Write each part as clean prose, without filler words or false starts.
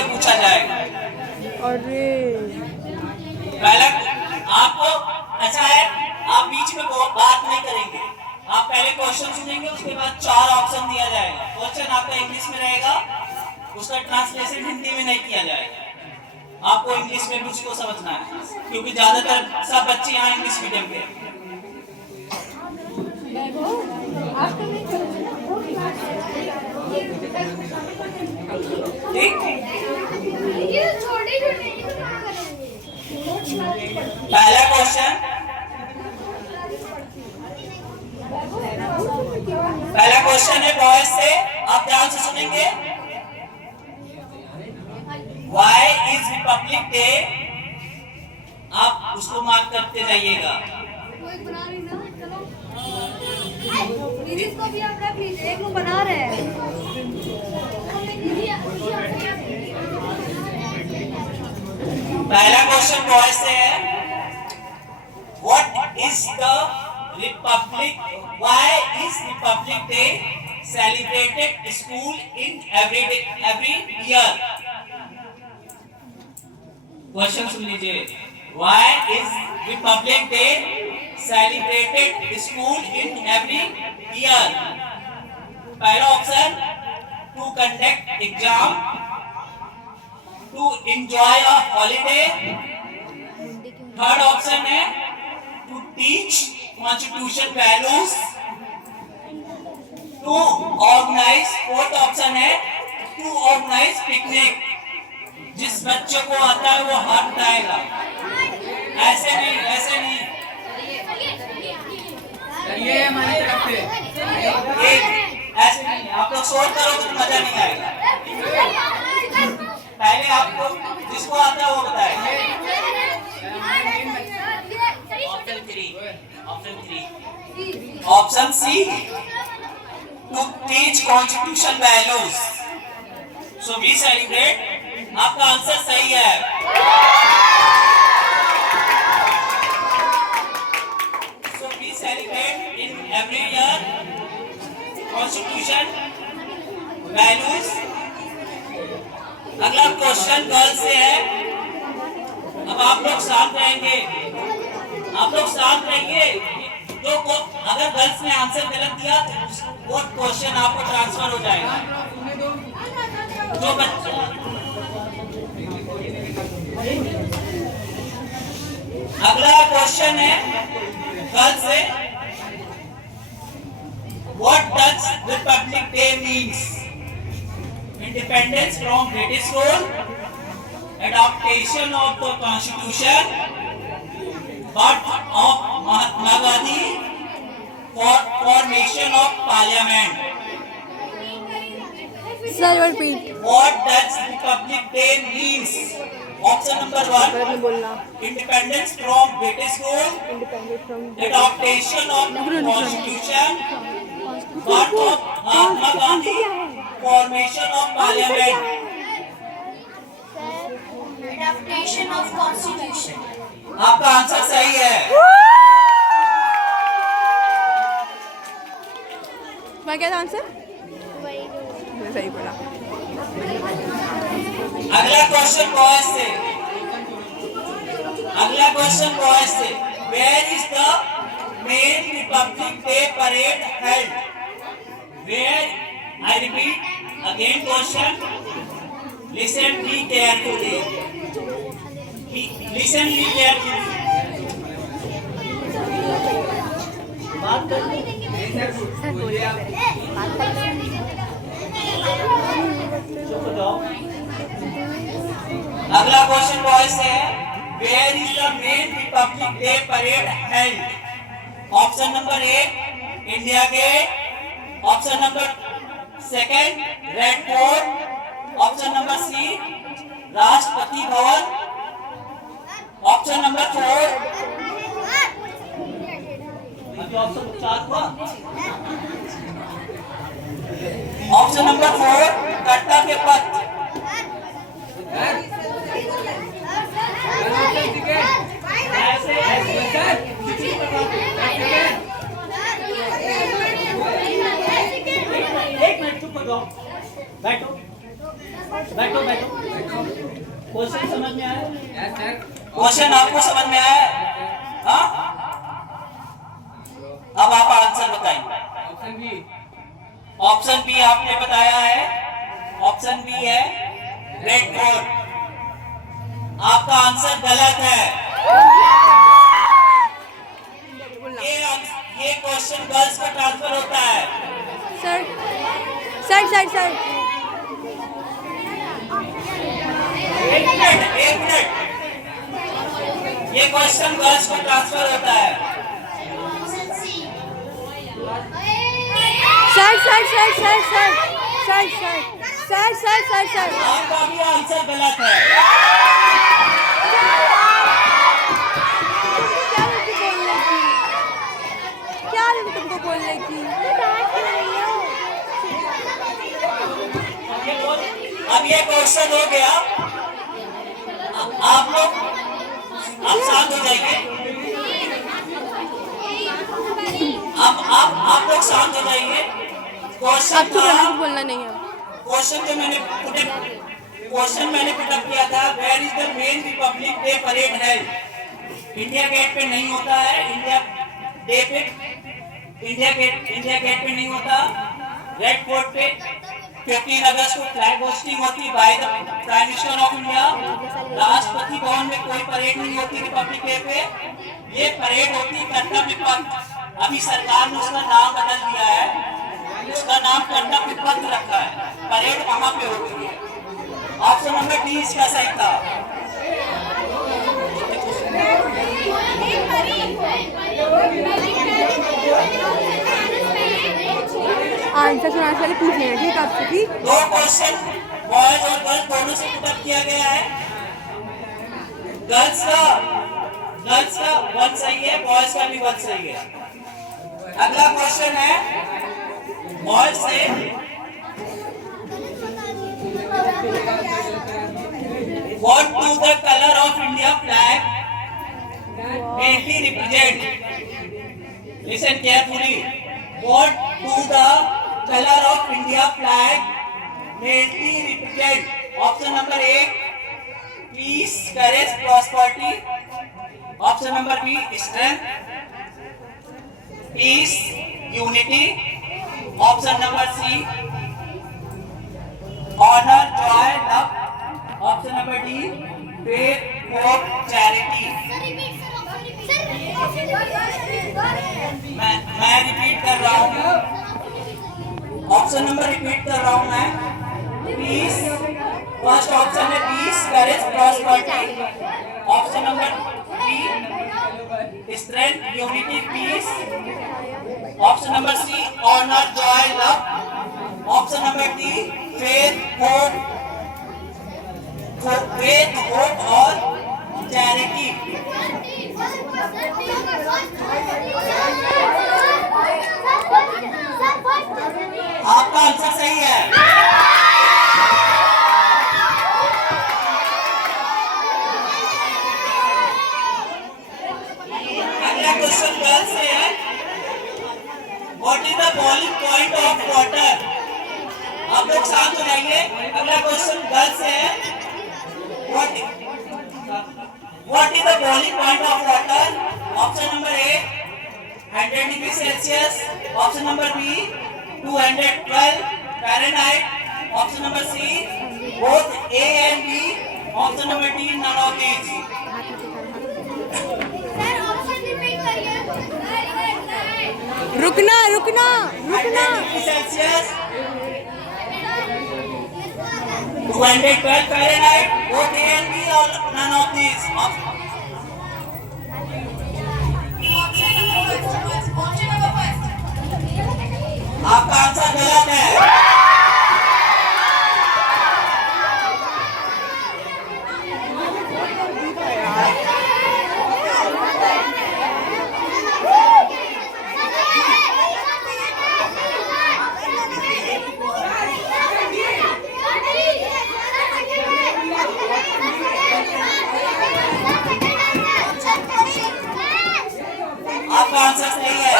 से पूछा जाएगा। अरे पहला आपको अच्छा है, आप बीच में बात नहीं करेंगे, आप पहले क्वेश्चन सुनेंगे, उसके बाद 4 ऑप्शन दिया जाएगा। क्वेश्चन आपका इंग्लिश में रहेगा, उसका ट्रांसलेशन हिंदी में नहीं किया जाएगा। आपको इंग्लिश में भी उसको समझना है, क्योंकि ज्यादातर सब बच्चे यहाँ इंग्लिश मीडियम के हैं। पहला क्वेश्चन, पहला क्वेश्चन है बॉयज से, आप ध्यान से सुनेंगे। Why is Republic Day? आप उसको मार्क करते जाइएगा। इसको भी आप रख लीजिए, एक लोग बना रहे हैं। पहला क्वेश्चन बॉयज से है, What is the Republic? Why is Republic Day celebrated school in every year? Question सुन लीजिए। Why is Republic Day celebrated school in every year? पहला option, to conduct exam, to enjoy a holiday. Third option है to teach constitution values, to organize. Fourth option है to organize picnic. जिस बच्चे को आता है वो हाथ उठाएगा, ऐसे नहीं, ऐसे नहीं, ये हमारी तरफ से ऐसे नहीं। आप लोग सोच करो तो मजा नहीं आएगा। पहले आपको जिसको आता है वो बताए। Option C, to teach constitution values. So we celebrate, आपका आंसर सही है। So we celebrate in every year constitution values. अगला क्वेश्चन गर्ल से है। अब आप लोग शांत रहेंगे, आप लोग शांत रहिए। जो अगर गर्ल्स ने आंसर गलत दिया तो वो क्वेश्चन आपको ट्रांसफर हो जाएगा। जो बच्चे, अगला क्वेश्चन है गर्ल्स से, what does Republic day means? Independence from British rule, adaptation of the constitution, birth of Mahatma Gandhi, formation of parliament. Sir repeat. What does Republic Day means? Option number 1, बोलना independence from British rule, independent from adaptation of the constitution, birth of Mahatma Gandhi, formation of parliament. Adaptation of constitution. आपका answer सही है। मैं क्या था answer? सही बोला। अगला क्वेश्चन बॉयज से, अगला क्वेश्चन बॉयज से, where is the main Republic Day parade held? Where, I repeat again question. Listen me carefully. Listen me carefully. बात कर चुप हो जाओ। अगला क्वेश्चन बॉयज है, where is the main Republic Day parade held? Option number 1 India Gate, option number second Red Fort, option number C Rashtrapati Bhavan, option number 4, अभी option 4 हुआ, option number 4 कट्टा के पथ। एक मिनट चुप हो जाओ, बैठो। बैठो बैठो। क्वेश्चन समझ में आया? Yes sir. क्वेश्चन आपको समझ में आया? हाँ? अब आप आंसर बताइए। Option B. ऑप्शन बी आपने बताया है। ऑप्शन बी है रेड फोर्ट। आपका आंसर गलत है। ये क्वेश्चन गर्ल्स का ट्रांसफर होता है। सर सर सर सर एक मिनट। ये क्वेश्चन गर्ल्स को ट्रांसफर होता है। Sir sir sir sir sir sir sir sir sir sir आपका भी आंसर गलत है। क्या लगी तुमको बोलने की? अब ये क्वेश्चन हो गया। आप लोग आप शांत हो जाइए। आप लोग शांत हो जाइए। क्वेश्चन अब तो था, बोलना नहीं है। क्वेश्चन जो मैंने पुटअप किया था, where is the main Republic Day parade है? इंडिया गेट पे नहीं होता है। इंडिया गेट पे नहीं होता। रेड फोर्ट पे 15 अगस्त को फ्लैग होस्टिंग होती by the prime minister of India. Rashtrapati Bhavan में कोई परेड नहीं होती रिपब्लिक डे पे। ये परेड होती कर्तव्य पथ। अभी सरकार ने उसका नाम बदल दिया है। उसका नाम कर्तव्य पथ रखा है। परेड वहां पे होती है। ऑप्शन नंबर डी इसका सही था। आंसर सुनाने वाले पूछ रहे हैं ठीक आपसे भी। दो क्वेश्चन बॉयज और गर्ल्स दोनों से पुटअप किया गया है। गर्ल्स का 1 सही है, बॉयज का भी 1 सही है। अगला क्वेश्चन है बॉयज से। What do the color of India flag mainly represent? Listen carefully. What do the color of India flag mainly represent? Option number A, peace, courage, prosperity. Option number B, strength, peace, unity. Option number C, honor, joy, love. Option number D, faith, hope, charity. मैं repeat कर रहा हूँ। Option number repeat कर रहा हूँ मैं। Peace, first option है peace, courage, prosperity. Option number B strength, unity, peace. Option number C honour, joy, love. Option number D faith, hope और चैरिटी। आपका आंसर सही है। अगला क्वेश्चन गर्ल्स से है। What is the boiling point of water? आप लोग शांत हो जाइए। अगला क्वेश्चन गर्ल्स से है। What is the boiling point of water? Option number A, 100 degrees Celsius. Option number B, 212 Fahrenheit. Option number C, both A and B. Option number D, none of these. रुकना रुकना 100 रुकना। degrees Celsius, 212 Fahrenheit. Both A and B or none of these. आपका answer गलत है। आपका answer सही है।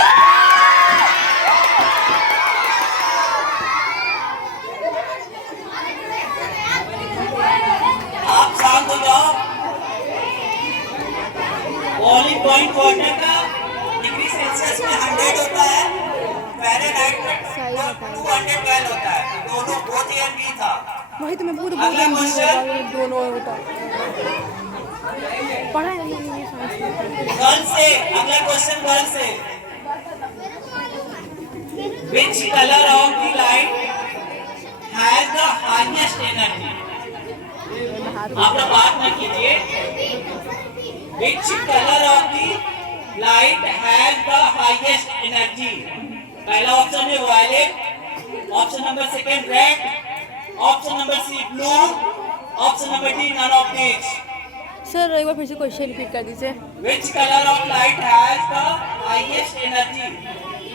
Water का डिग्री सेल्सियस में 100 होता है, फ़ारेनहाइट में 212 होता है। दोनों बोथ ए एंड बी था। वही तो मैं पूछ अगला क्वेश्चन दोनों होता पढ़ा है ये साइंस गर्ल से। अगला क्वेश्चन गर्ल से। Which color of the light has the highest energy? आप लोग बात न कीजिए। Which color of the light has the highest energy? पहला ऑप्शन है violet, option number second red, option number C blue, option number D none of these. Sir एक बार फिर से क्वेश्चन रिपीट कर दीजिए। Which color of light has the highest energy?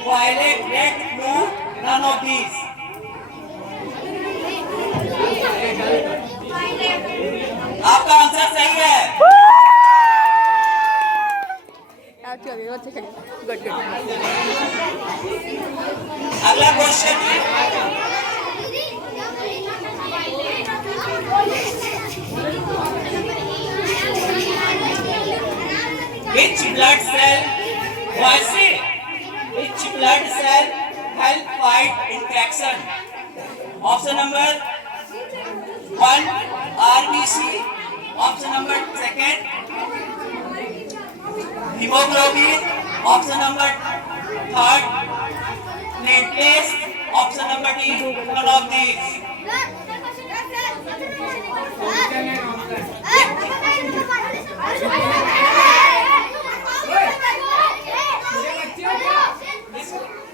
Violet, red, blue, none of these. आपका answer सही है। अच्छी बात है, अच्छे चलिए, गुड गुड। अगला क्वेश्चन है which blood cell help fight infection? Option number 1 RBC, option number second hemoglobin, option number third platelets, option number D none of these.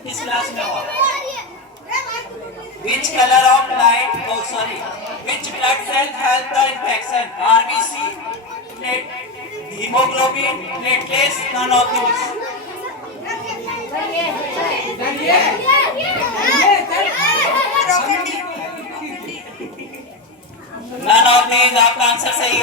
किस क्लास में हो? Which color of light? Oh sorry. Which blood cell help the infection? RBC, hemoglobin, platelets, none of these. None of these. आपका answer सही है।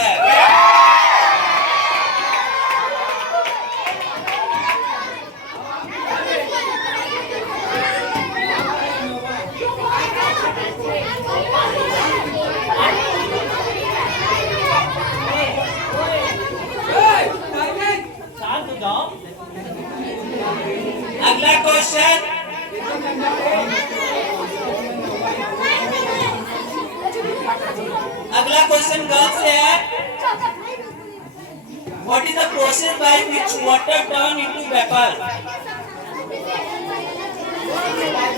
अगला question girl से है। What is the process by which water turn into vapor?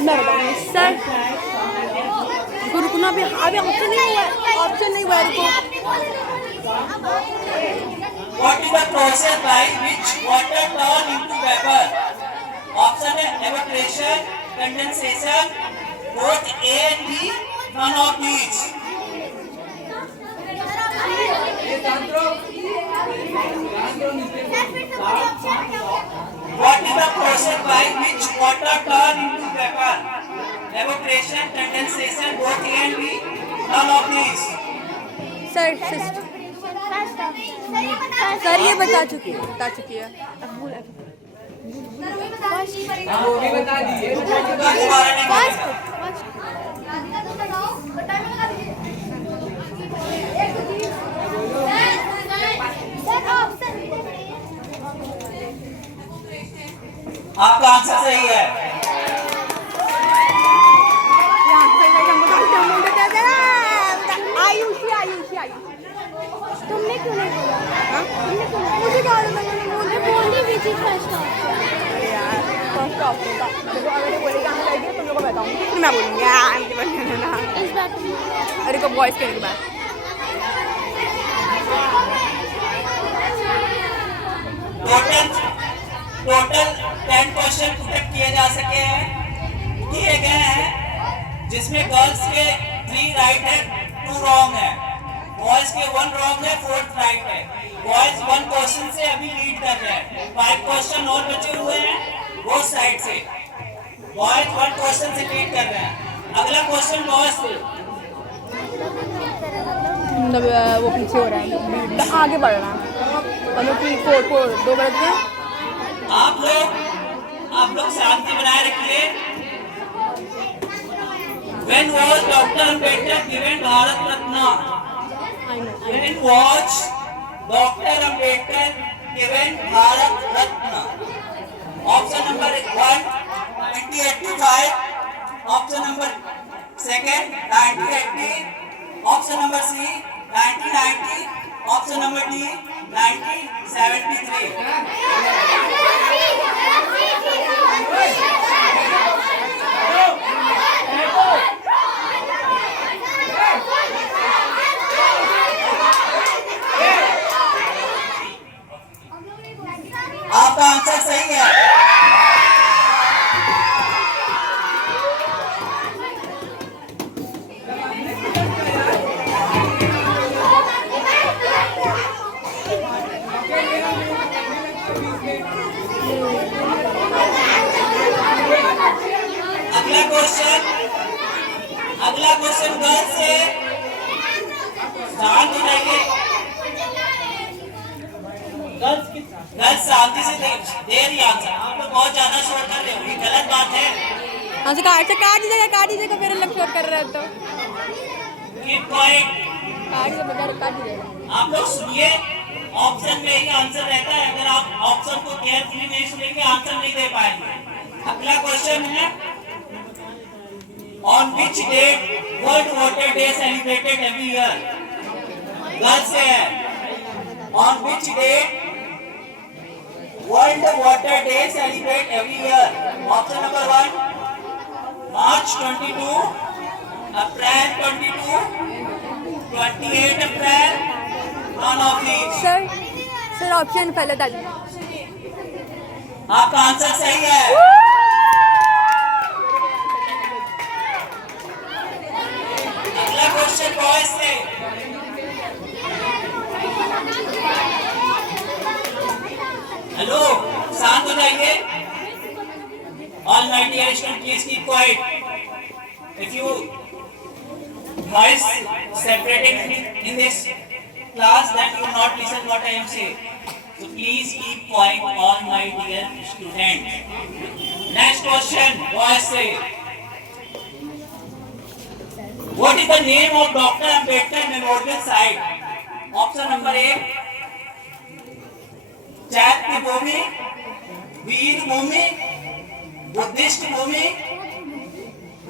मैं बताऊंगी sir. रुकना भी अभी ऑप्शन नहीं हुआ, ऑप्शन नहीं हुआ रुको। What is the process by which water turn into vapor? Option है evaporation, condensation, both A and B, none of these. What is the process by which water turn into vapor? Evaporation, condensation, both A and B, none of these. Sir ये बता चुकी है। हाँ वो भी बता दिए। दोबारा नहीं बोलेगा। आपका आंसर सही है। तुमने क्यों नहीं बोला? मुझे क्या मुझे बोलने भी थी फर्स्ट यार, फर्स्ट ऑप्शन था। देखो अगर ये बोलेगा आंसर आइडिया तुम लोगों को बताऊंगी, फिर मैं बोलूंगी आंटी बोलना इस बात। अरे को वॉइस करने के बाद टोटल 10 क्वेश्चन पुट किए जा सके हैं, किए गए हैं, जिसमें गर्ल्स के 3 राइट है, 2 रॉन्ग है, बॉयज के 1 रॉन्ग है, 4 राइट है। बॉयज 1 क्वेश्चन से अभी लीड कर रहे हैं, 5 क्वेश्चन और बचे हुए हैं वो साइड से। बॉयज 1 क्वेश्चन से लीड कर रहे हैं। अगला क्वेश्चन बॉयज से। वो पीछे हो रहा है, आगे बढ़ रहा है। मतलब कि 4 2 बज गए। आप लोग शांति बनाए रखिए। When was Dr. Ambedkar given Bharat Ratna? When was Dr. Ambedkar given Bharat Ratna? Option number 1, 1985. Option number 2, 1980. Option number C, 1990. Option number D, 1973. आपका आंसर सही है। अगला क्वेश्चन गर्ल्स से शांत हो जाइए। गर्ल्स शांति से दे रही आंसर। आप लोग बहुत ज्यादा शोर कर रहे हो, ये गलत बात है। हाँ से काट दीजिएगा फिर अलग शोर कर रहे हो तो कीप क्वाइट। काट दीजिएगा। आप लोग सुनिए, ऑप्शन में ही आंसर रहता है। अगर आप ऑप्शन को केयरफुली नहीं सुनेंगे आंसर नहीं दे पाएंगे। अगला क्वेश्चन है, on which date World Water Day celebrated every year? Girls से है, on which date World Water Day celebrate every year? Option number 1, March 22, April 22, 28 April, none of these. Sir option पहले था। आपका answer सही है। अगला question boys से, hello शांत हो जाइए। All my dear student please keep quiet. If you voice separated in this class then you will not listen what I am saying. So please keep quiet all my dear students. Next question, boys say, what is the name of Dr. Ambedkar Memorial Site? Option number A, Chaitya Bhoomi, Veer Bhoomi, Buddhist Bhoomi,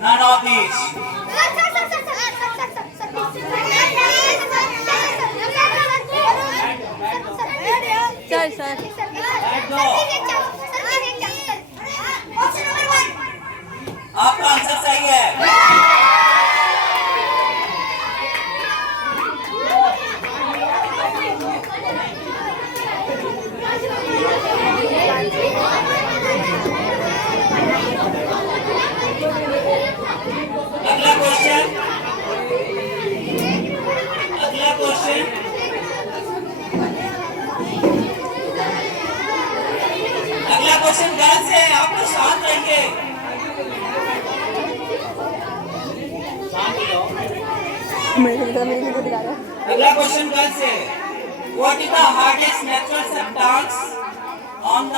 none of these. Sir आपका answer सही है। अगला question, अगला question girls है। आप लोग शांत रहिए। अगला क्वेश्चन गर्ल्स है, what is the hardest natural substance on the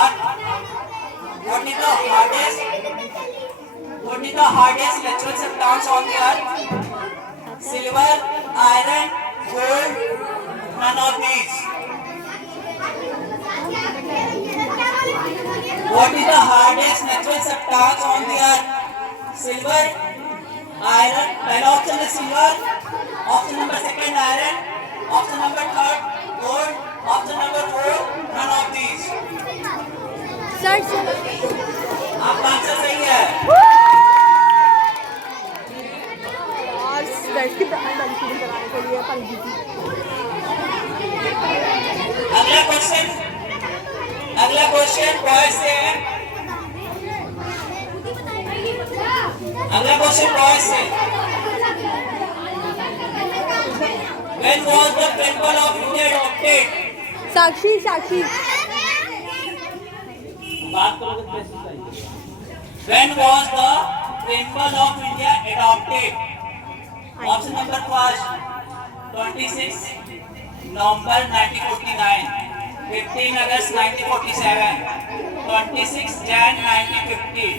earth? What is the hardest natural substance on the earth? Silver, iron, gold, none of these. What is the hardest natural substance on the earth? Silver, iron. पहला option है silver, option number 2 iron, option number 3 gold, option number 4 none of these. आपका answer सही है। अगला question boys से है। अगला question boys से, when was the Temple of India adopted? साक्षी बात करो तो कैसे चाहिए। When was the Temple of India adopted? Option number 1, 26 November 1949, 15 August 1947, 26 Jan 1950,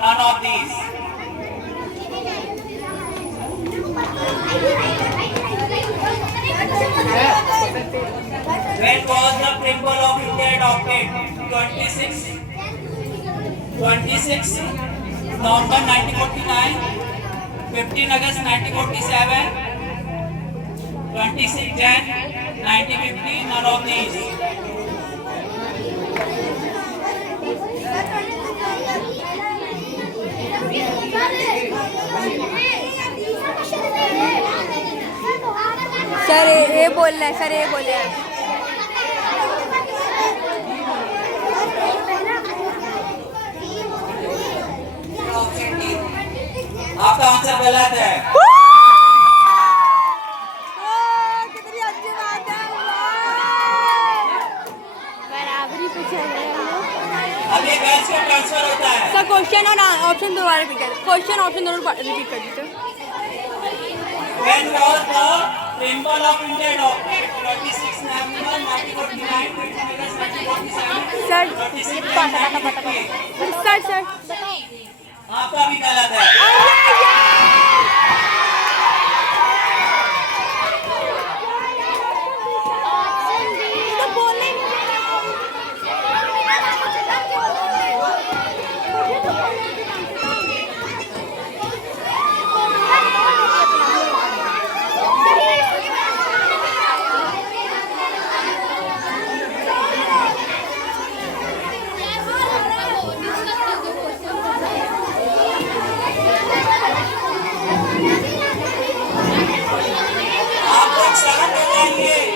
none of these. When was the Principle of India adopted? 26 November 1949, 15 August 1947, 26 Jan 1950, none of these. Sir ये बोल रहे हैं, sir ये बोल रहे हैं। आपका आंसर गलत है। कितनी अच्छी बात है, बराबरी पूछा गया। अब ये गर्ल्स का ट्रांसफर होता है। सर क्वेश्चन और ऑप्शन दोबारा रिपीट कर, क्वेश्चन ऑप्शन दोनों रिपीट कर दीजिए। When was the Principle of India adopted? 26 November 1949, 15 August 1947, sir 26 पता Jan पता पता 1950. सर सर आपका भी गलत है। तो बोलने आप लोग शांत हो जाइए।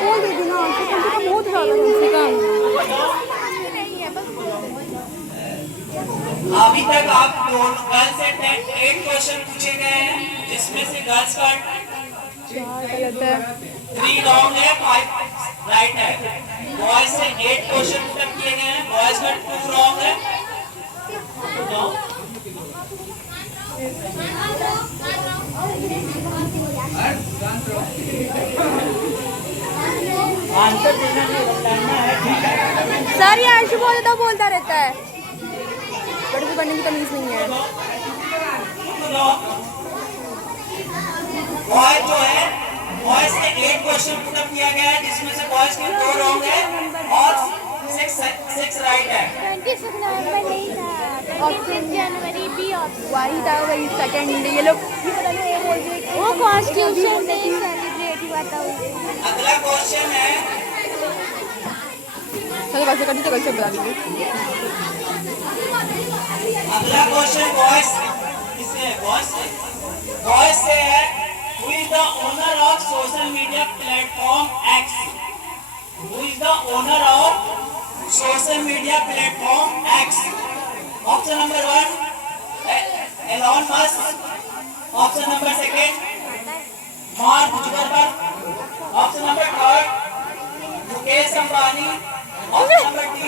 बोल देती ना, बहुत ज़्यादा कम से कम। अभी तक आप गर्ल्स से 8 क्वेश्चन पूछे गए हैं, जिसमें से गर्ल्स का गलत है। 3 रॉन्ग है, 5 राइट है। बॉयज से 8 क्वेश्चन उत्तर किए गए हैं, बॉयज का 2 रॉन्ग है। आंसर देना है। सर ये अंशु बोलता तो बोलता रहता है, बड़े से पढ़ने की तमीज नहीं है। बॉयज जो है, बॉयज से 8 क्वेश्चन उत्तर किया गया है, जिसमें से बॉयज के 2 रॉन्ग है और 6 राइट है। 26 नवंबर नहीं था, 25 जनवरी भी ऑप्शन। वही था, वही सेकंड। ये लोग ये पता नहीं ये बोल रहे हैं वो कॉन्स्टिट्यूशन डे सेलिब्रेट हुआ था उस दिन। अगला क्वेश्चन है, चलो कैसे करनी तो कैसे बता दीजिए। अगला क्वेश्चन बॉयज किससे है? बॉयज से है। Who is the owner of social media platform X? Who is the owner of social media platform X? Option number 1, Elon Musk. Option number 2, Mark Zuckerberg. Option number 3, Mukesh Ambani. Option number D,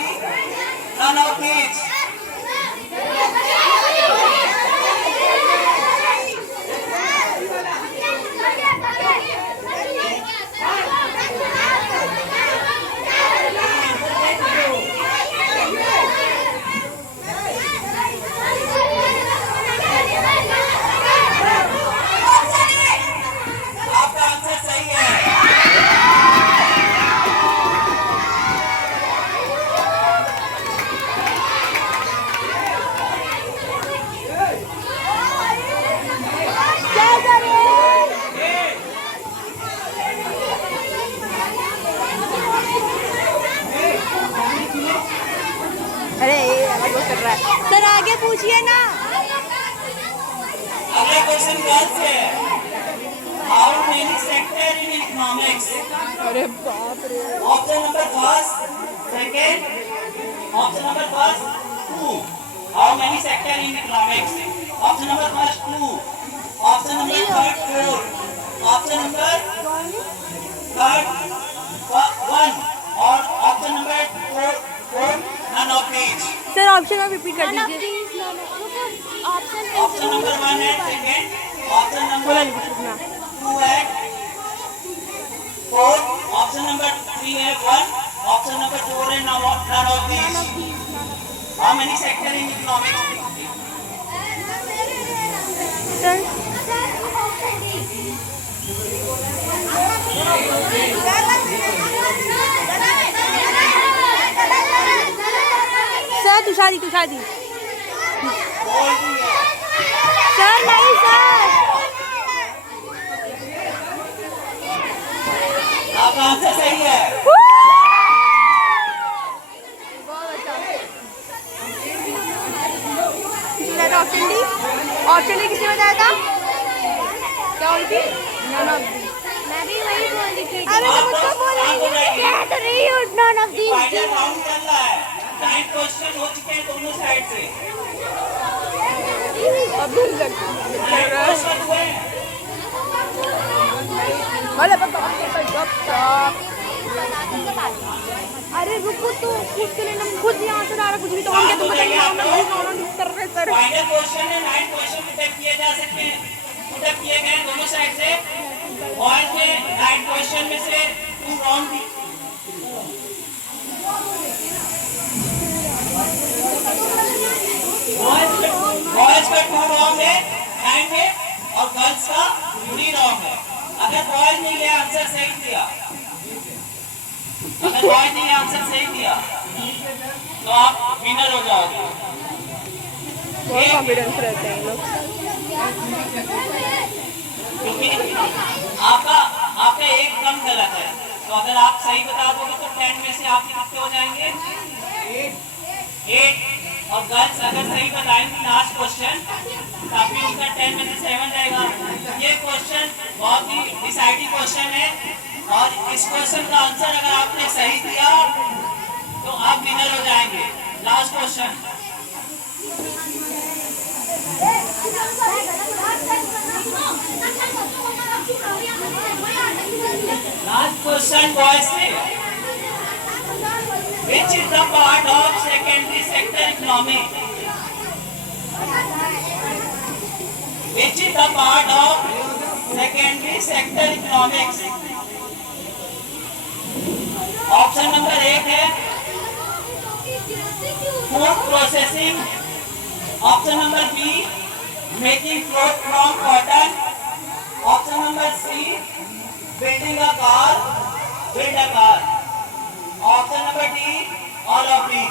none of these. आपका answer सही है। अरे ये अलग कर रहा है। Sir आगे पूछिए ना। अगला क्वेश्चन गर्ल्स से है। How many sector in economics? अरे बाप रे। Option number 1, second. Option number 1, 2. How many sector in economics? Option number 1, 2. Option number 3, 4. Option number 3, 1. और option number 4, none of these. Sir option आप रिपीट कर दीजिए। Option number 1 है second. Option number 2 है 4. Option number 3 है 1. Option number 4 है शादी तू शादी बोल दी है। सर नहीं सर आपका आंसर सही है। ऑप्शन डी किसने बताया था क्या बोली थी मैं भी वही बोल रही थी अरे तो मुझको बोल रही थी कह तो रही हूँ non of these final round चल रहा है। 9 क्वेश्चन हो चुके हैं दोनों साइड से। अभी 9 क्वेश्चन हुए हैं। भले पता अरे रुको तो खुद के लिए खुद यहाँ से कुछ भी तो हम क्या तुम बताइए सर फाइनल क्वेश्चन है। 9 क्वेश्चन पुटअप किए जा सकते हैं। पुटअप किए गए दोनों साइड से। बॉयज में 9 क्वेश्चन में से 2 रॉन्ग थी। बॉयज का 2 रॉन्ग है 9 में और गर्ल्स का 3 रॉन्ग है। अगर बॉयज ने ये आंसर सही दिया तो आप विनर हो जाओगे। बहुत कॉन्फिडेंस रहते हैं लोग क्योंकि आपका एकदम गलत है। तो अगर आप सही बता दोगे तो 10 में से आपके कितने हो जाएंगे 8 और गर्ल्स अगर सही बताएंगे लास्ट क्वेश्चन काफी उनका 10 में से 7 रहेगा। ये क्वेश्चन बहुत ही डिसाइडिंग क्वेश्चन है और इस क्वेश्चन का आंसर अगर आपने सही दिया तो आप विनर हो जाएंगे। लास्ट क्वेश्चन बॉयज से which is the part of secondary sector economic? Which is the part of secondary sector economics? Option number 1 है food processing. Option number B making cloth from cotton. Option number C building a car build a car. Option number D all of these.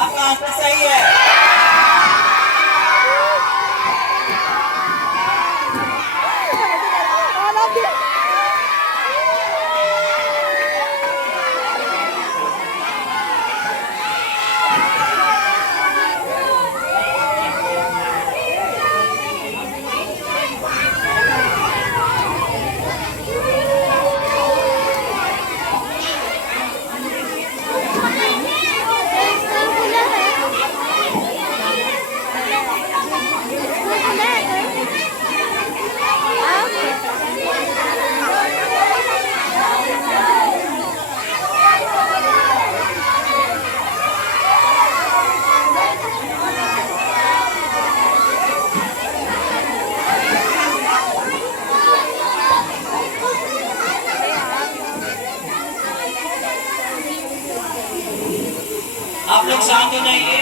आपका answer सही है। आप लोग शांत हो जाइए।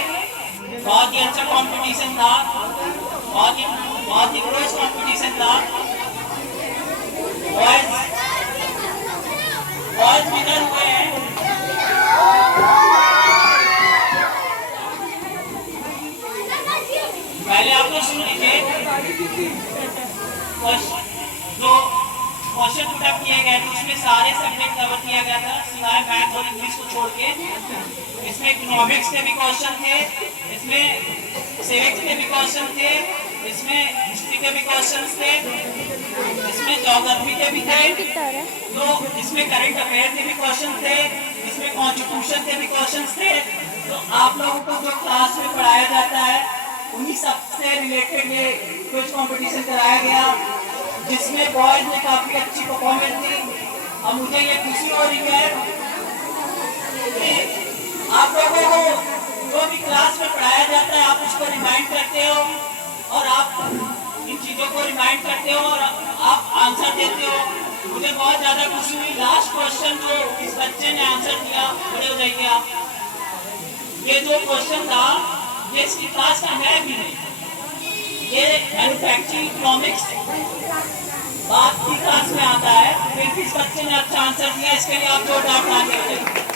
बहुत ही अच्छा कंपटीशन था। बहुत ही क्लोज कंपटीशन था। बॉयज विनर हुए हैं। पहले आप लोग सुन लीजिए। जो क्वेश्चन पुटअप किए गए थे उसमें सारे सब्जेक्ट कवर किया गया था सिवाय मैथ और इंग्लिश को छोड़ के। इसमें इकोनॉमिक्स के भी क्वेश्चन थे, इसमें सिविक्स के भी क्वेश्चन थे, इसमें हिस्ट्री के भी क्वेश्चन थे, इसमें ज्योग्राफी के भी थे, तो इसमें करंट अफेयर के भी क्वेश्चन थे, इसमें कॉन्स्टिट्यूशन के भी क्वेश्चन थे। तो आप लोगों को जो क्लास में पढ़ाया जाता है उन्हीं सबसे रिलेटेड ये क्विज कंपटीशन कराया गया, जिसमें बॉयज ने काफी अच्छी परफॉर्मेंस दी। अब मुझे ये खुशी हो रही है कि आप लोगों को जो भी क्लास में पढ़ाया जाता है आप उसको रिमाइंड करते हो और आप इन चीजों को रिमाइंड करते हो और आप आंसर देते हो। मुझे बहुत ज्यादा खुशी हुई। लास्ट क्वेश्चन जो इस बच्चे ने आंसर दिया, खड़े हो जाइए आप। ये जो क्वेश्चन था ये इसकी क्लास का है भी नहीं, ये मैन्युफैक्चरिंग इकोनॉमिक्स बात की क्लास में आता है। फिर भी इस बच्चे ने अच्छा आंसर दिया, इसके लिए आप जोरदार तालियां बजाइए।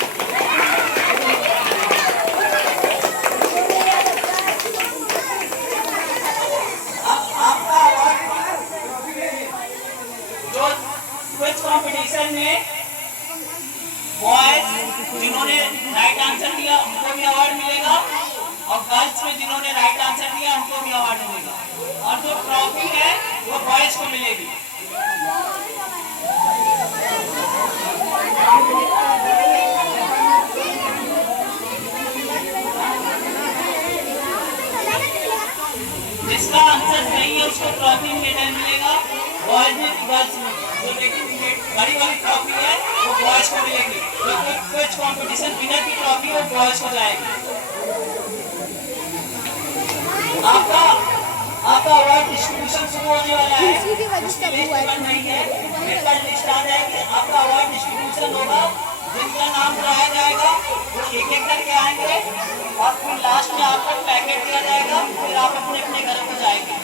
कंपटीशन में बॉयज जिन्होंने राइट आंसर दिया उनको भी अवार्ड मिलेगा और गर्ल्स में जिन्होंने राइट आंसर दिया उनको भी अवार्ड मिलेगा और जो ट्रॉफी है वो बॉयज को मिलेगी। जिसका आंसर सही है उसको ट्रॉफी मेडल मिलेगा, बॉयज में गर्ल्स में। जो बड़ी वाली ट्रॉफी है वो बॉयज को मिलेगी, जो क्विज कंपटीशन विनर की ट्रॉफी वो बॉयज को जाएगी। आपका अवार्ड डिस्ट्रीब्यूशन शुरू होने वाला है, नहीं है लिस्ट आ जाएगी। आपका अवार्ड डिस्ट्रीब्यूशन होगा, जिनका नाम बुलाया जाएगा वो एक एक करके आएंगे और फिर लास्ट में आपको पैकेट दिया जाएगा, फिर आप अपने अपने घरों को जाएंगे।